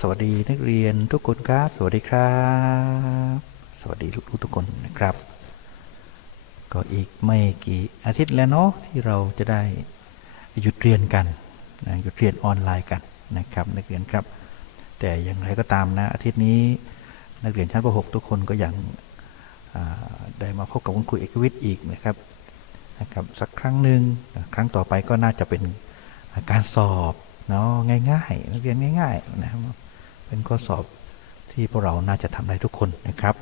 สวัสดีนักเรียนทุกคนครับ สวัสดีครับ สวัสดีลูกๆทุกคนนะครับ ก็อีกไม่กี่อาทิตย์แล้วเนาะที่เราจะได้หยุดเรียนกันนะหยุดเรียนออนไลน์กันนะครับ นักเรียนครับ แต่อย่างไรก็ตามนะอาทิตย์นี้นักเรียนชั้นป .6 ทุกคนก็ยังได้มาพบกับคุณครูเอกวิทย์อีกนะครับนะครับสักครั้งหนึ่งครั้งต่อไปก็น่าจะเป็นการสอบ เนาะง่ายๆนักเรียนง่ายๆนะครับเป็นข้อสอบที่พวกเราน่าจะทำได้ทุกคนนะครับ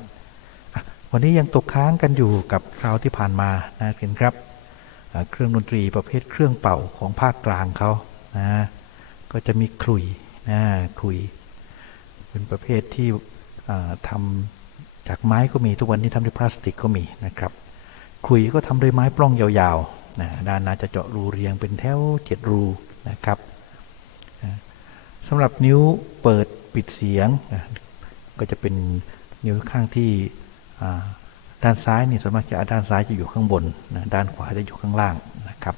วันนี้ยังตกค้างกันอยู่กับคราวที่ผ่านมานะเรียนครับเครื่องดนตรีประเภทเครื่องเป่าของภาคกลางเขานะก็จะมีขลุ่ยนะขลุ่ยเป็นประเภทที่อ่าทำจากไม้ก็มีทุกวันนี้ทำด้วยพลาสติกก็มีนะครับขลุยก็ทำด้วยไม้ปล้องยาวๆนะด้านหน้าจะเจาะรูเรียงเป็นแถวเจ็ดรูนะครับ สำหรับนิ้วเปิดปิดเสียงนะก็จะเป็นนิ้วข้างที่ด้านซ้ายนี่ส่วนมากจะด้านซ้ายจะอยู่ข้างบนนะด้านขวาจะอยู่ข้างล่างนะครับ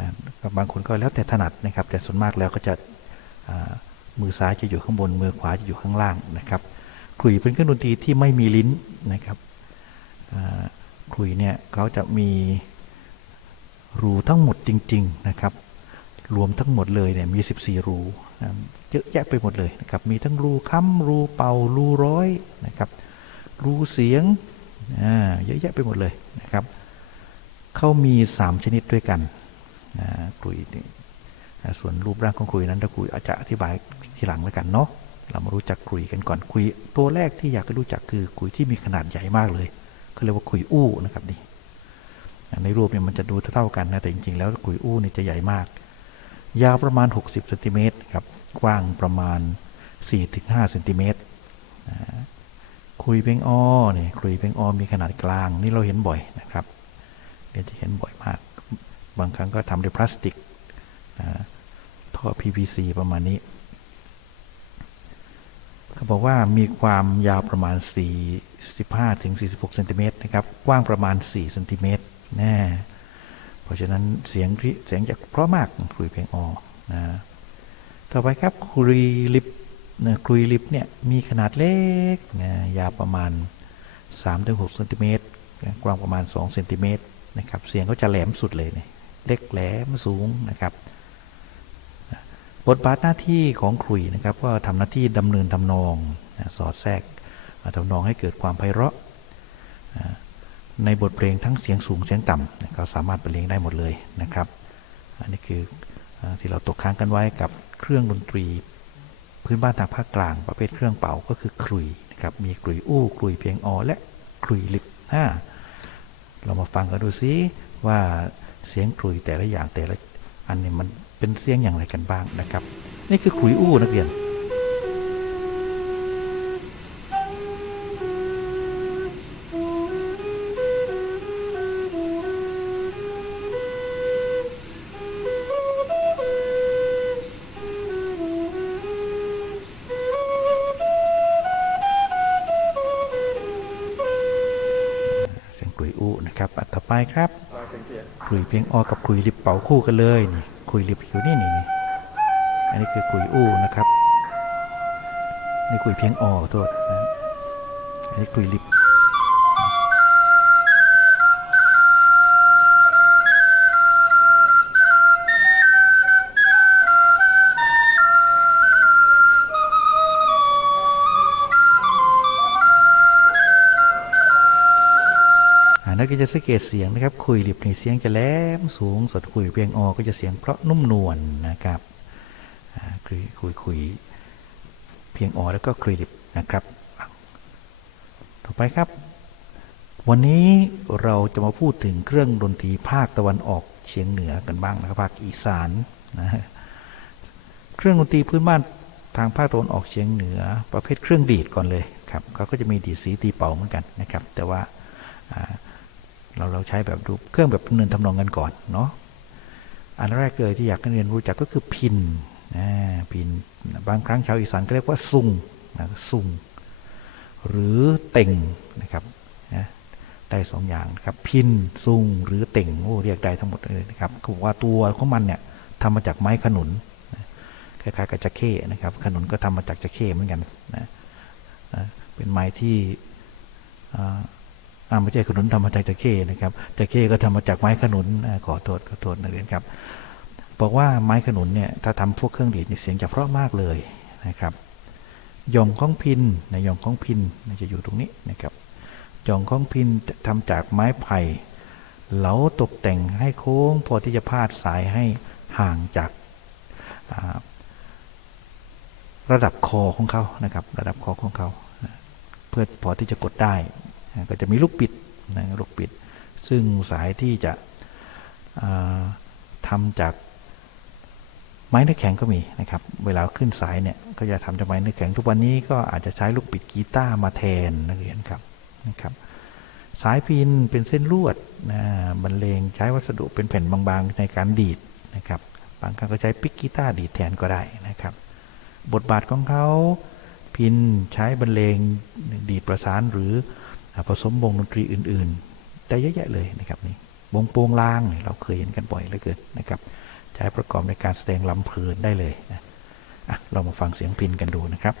นะบางคนก็แล้วแต่ถนัดนะครับ แต่ส่วนมากแล้วก็จะมือซ้ายจะอยู่ข้างบน มือขวาจะอยู่ข้างล่างนะครับขลุ่ยเป็นเครื่องดนตรีที่ไม่มีลิ้นนะครับขลุ่ยเนี่ยเขาจะมีรูทั้งหมดจริง ๆนะครับ รวมทั้งหมดเลยเนี่ยมี 14 รูนะเยอะแยะไปหมดเลยนะครับมีทั้งรูค้ำรูเป่ารูร้อยนะครับรูเสียงอ่าเยอะแยะไปหมดเลยนะครับเขามี 3 ชนิดด้วยกันนะขลุ่ยนี่ส่วนรูปร่างของคุยนั้นถ้าคุยอาจจะอธิบายทีหลังแล้วกันเนาะเรามารู้จักคุยกันก่อนคุย ตัวแรกที่อยากให้รู้จักคือคุยที่มีขนาดใหญ่มากเลยเขาเรียกว่าคุยอู้นะครับนี่ในรูปเนี่ยมันจะดูเท่ากันนะแต่จริงๆ แล้วคุยอู้นี่จะใหญ่มาก ยาวประมาณ 60เซนติเมตรครับกว้างประมาณ 4-5เซนติเมตรคุยเพ่งอ้อเนี่ยคุยเพ่งอ้อมีขนาดกลางนี่เราเห็นบ่อยนะครับเดี๋ยวจะเห็นบ่อยมาก บางครั้งก็ทำด้วยพลาสติกนะท่อ PVC ประมาณนี้เขาบอกว่ามีความยาวประมาณ 45ถึง46เซนติเมตรนะครับ กว้างประมาณ 4เซนติเมตรแน่ เพราะฉะนั้นเสียงเสียงจะเพราะมากคุยเพลงออนะต่อไปครับคุยลิปนะคุยลิปเนี่ยมีขนาดเล็กนะยาวประมาณ3ถึง6เซนติเมตรกว้างประมาณ2เซนติเมตรนะครับเสียงก็จะแหลมสุดเลยเนี่ยเล็กแหลมสูงนะครับบทบาทหน้าที่ของขลุ่ยนะครับก็ทำหน้าที่ดำเนินทำนองสอดแทรกอ่านองให้เกิดความไพเราะอ่า ในบทเพลงทั้งเสียงสูงเสียงต่ำก็สามารถบรรเลงได้หมดเลยนะครับ อันนี้คือที่เราตกค้างกันไว้กับเครื่องดนตรี พื้นบ้านทางภาคกลาง ประเภทเครื่องเป่าก็คือขลุ่ยนะครับมีขลุ่ยอู้ขลุ่ยเพียงออและขลุ่ยลิบห้าเรามาฟังกันดูซิว่าเสียงขลุ่ยแต่ละอย่างแต่ละอันนี้มันเป็นเสียงอย่างไรกันบ้างนะครับ นี่คือขลุ่ยอู้นักเรียน ครับอันต่อไปครับคุยเพียงออกับคุยริบเป๋าคู่กันเลยนี่คุยริบหิวนี่นี่นี่อันนี้คือคุยอู้นะครับนี่คุยเพียงออโทษนะอันนี้คุยริบ กเรียนจะสังเกตเสียงนะครับขลุ่ยลิบในเสียงจะแหลมสูงส่วนขลุ่ยเพียงออก็จะเสียงเพราะนุ่มนวลนะครับอ่าขลุ่ยขลุ่ยขลุ่ยเพียงออแล้วก็ขลุ่ยลิบนะครับ ต่อไปครับ วันนี้เราจะมาพูดถึงเครื่องดนตรีภาคตะวันออกเฉียงเหนือกันบ้างนะครับภาคอีสานนะเครื่องดนตรีพื้นบ้านทางภาคตะวันออกเฉียงเหนือ ประเภทเครื่องดีดก่อนเลยครับเขาก็จะมีดีดสีตีเป่าเหมือนกันนะครับ แต่ว่า เราเราใช้แบบรูปเครื่องแบบเนินทำนองกันก่อนเนาะอันแรกเลยที่อยากเรียนรู้จักก็คือพินอ่าพินบางครั้งชาวอีสานก็เรียกว่าซุงนะซุงหรือเต่งนะครับนะได้สองอย่างครับพินซุงหรือเต่งโอ้เรียกได้ทั้งหมดเลยนะครับเขาบอกว่าตัวของมันเนี่ยทำมาจากไม้ขนุนคคล้ายๆกับจะเข้นะครับ ขนุนก็ทำมาจากจะเข้เหมือนกันนะเป็นไม้ที่อ่า ไม่ใช่ขนุนทำมาจากจะเข้นะครับจะเข้ก็ทำมาจากไม้ขนุนขอโทษขอโทษนักเรียนครับ บอกว่าไม้ขนุนเนี่ยถ้าทำพวกเครื่องดีดเสียงจะเพราะมากเลยนะครับหยองของพินนะหยองของพินจะอยู่ตรงนี้นะครับหยองของพินจะทำจากไม้ไผ่เหลาตกแต่งให้โค้งพอที่จะพาดสายให้ห่างจากระดับคอของเขานะครับ ระดับคอของเขา เพื่อพอที่จะกดได้ ก็จะมีลูกปิดนะลูกปิด ซึ่งสายที่จะอ่าทำจากไม้เนื้อแข็งก็มีนะครับ เวลาขึ้นสายเนี่ยก็จะทำจากไม้เนื้อแข็ง ทุกวันนี้ก็อาจจะใช้ลูกปิดกีตาร์มาแทนนักเรียนครับนะครับ สายพินเป็นเส้นลวดนะบรรเลงใช้วัสดุเป็นแผ่นบางๆในการดีดนะครับ บางครั้งก็ใช้ปิกกีตาร์ดีดแทนก็ได้นะครับ บทบาทของเขาพินใช้บรรเลงดีดประสานหรือ ผสมวงดนตรีอื่น ๆ ได้เยอะแยะเลยนะครับนี่วงโปงลางเราเคยเห็นกันบ่อยเหลือเกินนะครับ ใช้ประกอบในการแสดงลำเพลินได้เลยนะอะเรามาฟังเสียงพินกันดูนะครับ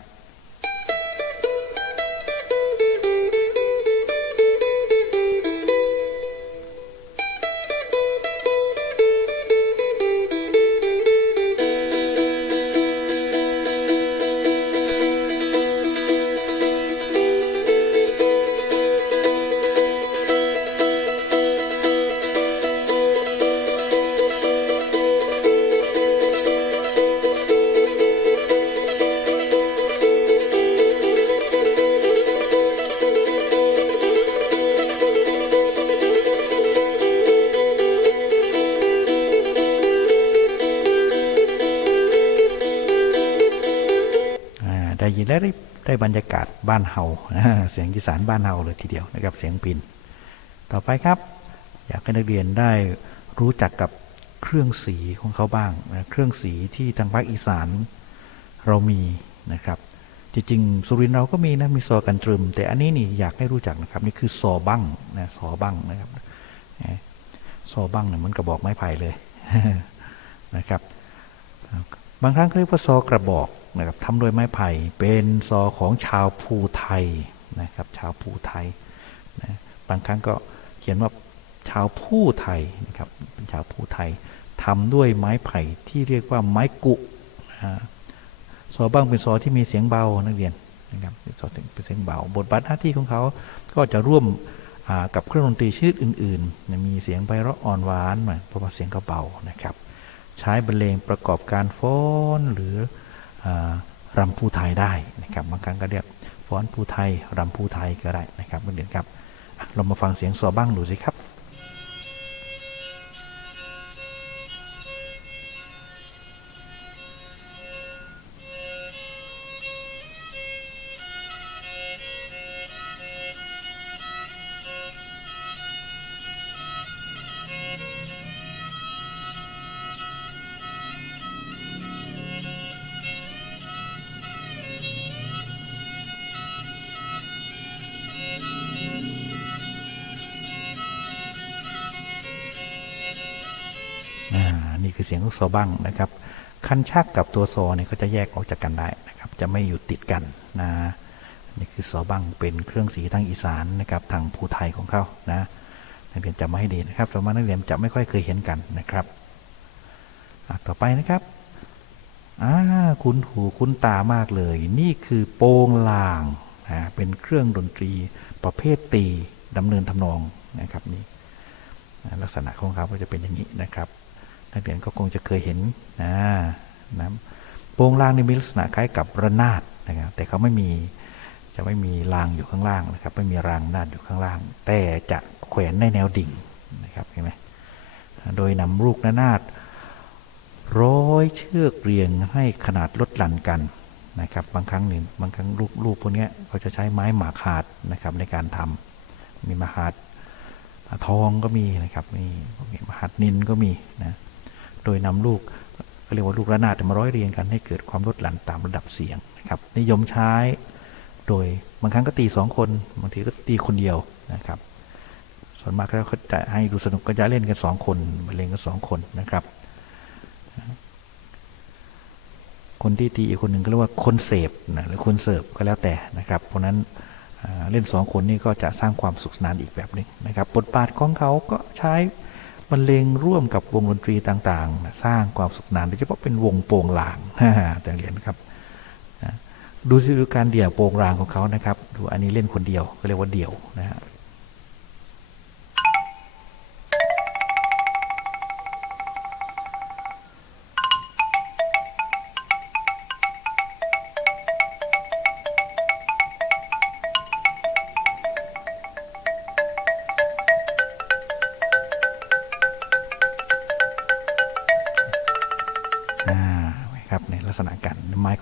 นแล้วได้ได้บรรยากาศบ้านเฮาเสียงอีสานบ้านเฮาเลยทีเดียวนะครับเสียงพินต่อไปครับ อยากให้นักเรียนได้รู้จักกับเครื่องสีของเขาบ้างนะเครื่องสีที่ทางภาคอีสานเรามีนะครับ จริงๆสุรินทร์เราก็มีนะมีซอกันตรึม แต่อันนี้นี่อยากให้รู้จักนะครับนี่คือซอบั้งนะซอบั้งนะครับซอบั้งเนี่ยมันกระบอกไม้ไผ่เลยนะครับ บางครั้งเรียกว่าซอกระบอก นะครับทำโดยไม้ไผ่เป็นซอของชาวภูไทยนะครับชาวภูไทยนะบางครั้งก็เขียนว่าชาวผู้ไทยนะครับเป็นชาวผู้ไทยทำด้วยไม้ไผ่ที่เรียกว่าไม้กุอ่าซอบ้างเป็นซอที่มีเสียงเบานักเรียนนะครับเป็นซอเป็นเสียงเบา บทบาทหน้าที่ของเขาก็จะร่วมกับเครื่องดนตรีชนิดอื่นๆนะมีเสียงไพเราะอ่อนหวานหน่อยเพราะว่าเสียงเขาเบานะครับ ใช้บรรเลงประกอบการฟ้อนหรือ รำภูไทยได้นะครับบางครั้งก็เรียกฟ้อนภูไทยรำภูไทยก็ได้นะครับเพื่อนๆครับเรามาฟังเสียงซอบ้างดูสิครับ นี่คือเสียงของซบ้างนะครับ คันชักกับตัวโซเนี่ยก็จะแยกออกจากกันได้นะครับ จะไม่อยู่ติดกันนะนี่คือโซบ้างเป็นเครื่องสีทางอีสานนะครับทางภูไทยของเขานะนักเรียนจำมาให้ดีนะครับสมมตินักเรียนจะไม่ค่อยเคยเห็นกันนะครับต่อไปนะครับอ่าคุ้นหูคุ้นตามากเลย นี่คือโปงลางนะเป็นเครื่องดนตรีประเภทตีดำเนินทำนองนะครับนี่ลักษณะของเขาก็จะเป็นอย่างนี้นะครับ นักเรียนก็คงจะเคยเห็นนะนะโปรงล่างนี่มีลักษณะคล้ายกับระนาดนะครับแต่เขาไม่มีจะไม่มีรางอยู่ข้างล่างนะครับ ไม่มีรางนาดอยู่ข้างล่าง แต่จะแขวนในแนวดิ่งนะครับเห็นไหมโดยนำลูกระนาดร้อยเชือกเรียงให้ขนาดลดหลั่นกันนะครับ บางครั้งหนี่งบางครั้งลูกลูกพวกนี้เขาจะใช้ไม้หมาขาดนะครับในการทำมีหมากขาดทองก็มีนะครับมีพวกนี้มหัดนินก็มีนะ โดยนำลูกก็เรียกว่าลูกระนาดมาร้อยเรียงกันให้เกิดความลดหลั่นตามระดับเสียงนะครับ นิยมใช้โดยบางครั้งก็ตีสองคนบางทีก็ตีคนเดียวนะครับ ส่วนมากแล้วเขาจะให้ดูสนุกก็จะเล่นกันสองคนมาเล่นกันสองคนนะครับ คนที่ตีอีกคนหนึ่งก็เรียกว่าคนเสพนะหรือคนเสิร์ฟก็แล้วแต่นะครับ เพราะนั้นเล่นสองคนนี่ก็จะสร้างความสุขสนานอีกแบบหนึ่งนะครับบทบาทของเขาก็ใช้ รรเลงร่วมกับวงดนตรีต่างๆ สร้างความสุขนานโดยเฉพาะเป็นวงโปงลางแต่เรียนครับดูสิดูการเดี่ยวโปงลางของเขานะครับ ดูอันนี้เล่นคนเดียวก็เรียกว่าเดี่ยวนะฮะ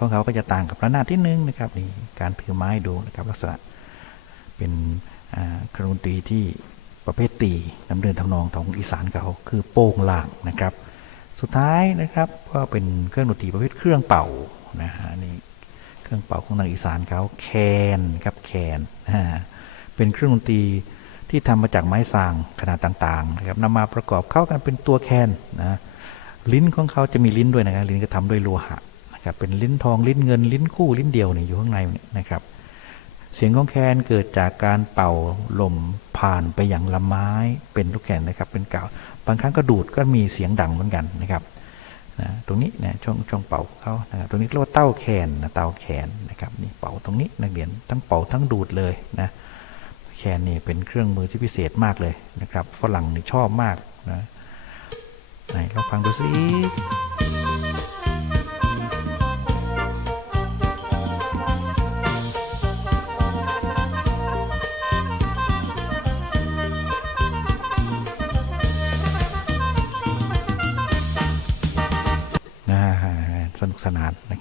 ของเขาก็จะต่างกับระนาดที่นึงนะครับนี่การถือไม้ดูนะครับลักษณะเป็นเครื่องดนตรีที่ประเภทตีน้ำเดินทำนองของอีสานเขาคือโป้งล่างนะครับ สุดท้ายนะครับก็เป็นเครื่องดนตรีประเภทเครื่องเป่านะฮะนี่เครื่องเป่าของทางอีสานเขาแคนครับแคนเป็นเครื่องดนตรีที่ทำมาจากไม้สางขนาดต่างๆนะครับนำมาประกอบเข้ากันเป็นตัวแคนนะลิ้นของเขาจะมีลิ้นด้วยนะครับลิ้นก็ทำด้วยโลหะ นะครับเป็นลิ้นทองลิ้นเงิน ลิ้นคู่ลิ้นเดียวเนี่ยอยู่ข้างในนี่นะครับ เสียงของแคนเกิดจากการเป่าลมผ่านไปอย่างละไม้เป็นลูกแคนนะครับ เป็นกาวบางครั้งก็ดูดก็มีเสียงดังเหมือนกันนะครับนะตรงนี้นะช่องช่องเป่าเขานะครับตรงนี้เรียกว่าเต้าแคนนะเต้าแคนนะครับนี่เป่าตรงนี้นักเรียนทั้งเป่าทั้งดูดเลยนะแคนนี่เป็นเครื่องมือที่พิเศษมากเลยนะครับฝรั่งนี่ชอบมากนะไหนลองฟังดูสิ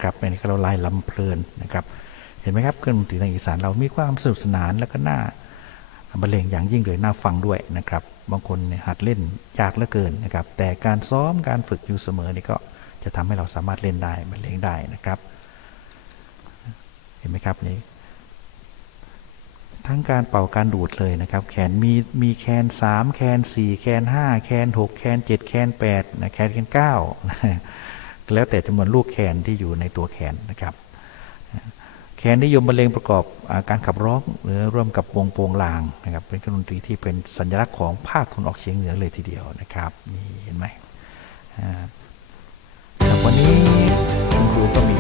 นะครับในนี้ก็เราไล่ลำเพลินนะครับ เห็นไหมครับเครื่องดนตรีทางอีสานเรามีความสนุกสนานแล้วก็น่าบรรเลงอย่างยิ่งเลยน่าฟังด้วยนะครับ บางคนหัดเล่นยากเหลือเกินนะครับ แต่การซ้อมการฝึกอยู่เสมอนี่ก็จะทำให้เราสามารถเล่นได้บรรเลงได้นะครับ เห็นไหมครับนี่ทั้งการเป่าการดูดเลยนะครับแขนมีมีแคน3แคน4แคน5แคน6แคน7แคน8นะแคนแคน9 แล้วแต่จำนวนลูกแคนที่อยู่ในตัวแคนนะครับ แคนนิยมบรรเลงประกอบอาการขับร้องหรือร่วมกับวงโปงลางนะครับ เป็นเครื่องดนตรีที่เป็นสัญลักษณ์ของภาคตะวันออกเฉียงเหนือเลยทีเดียวนะครับนี่เห็นไหมครับวันนี้คุณครูก็มี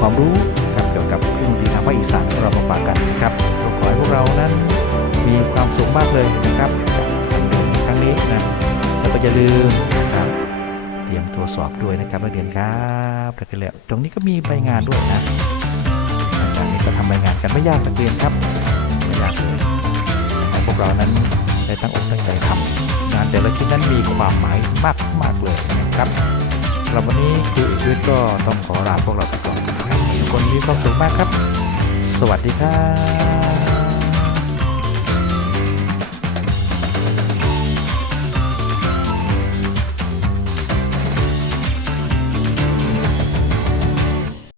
ความรู้ครับเกี่ยวกับเครื่องดนตรีทางภาคอีสานของเรามาฝากกันนะครับก็ขอให้พวกเรานั้นมีความสุขมากเลยนะครับครั้งนี้นะแล้วก็อย่าลืมนะครับ รียมตัวสอบด้วยนะครับนักเรียนครับแล้วก็แล้วตรงนี้ก็มีใบงานด้วยนะอาจารย์นี่ก็ทำรายงานกันไม่ยากนักเรียนครับไม่ยากเลยแต่พวกเรานั้นได้ตั้งอกตั้งใจทำงานแต่ละชิ้นนั้นมีความหมายมากมากๆเลยนะครับสำหรับวันนี้ครูเอกวิทย์ก็ต้องขอลาพวกเราไปก่อนทุกคนมีความสุขมากครับ สวัสดีครับ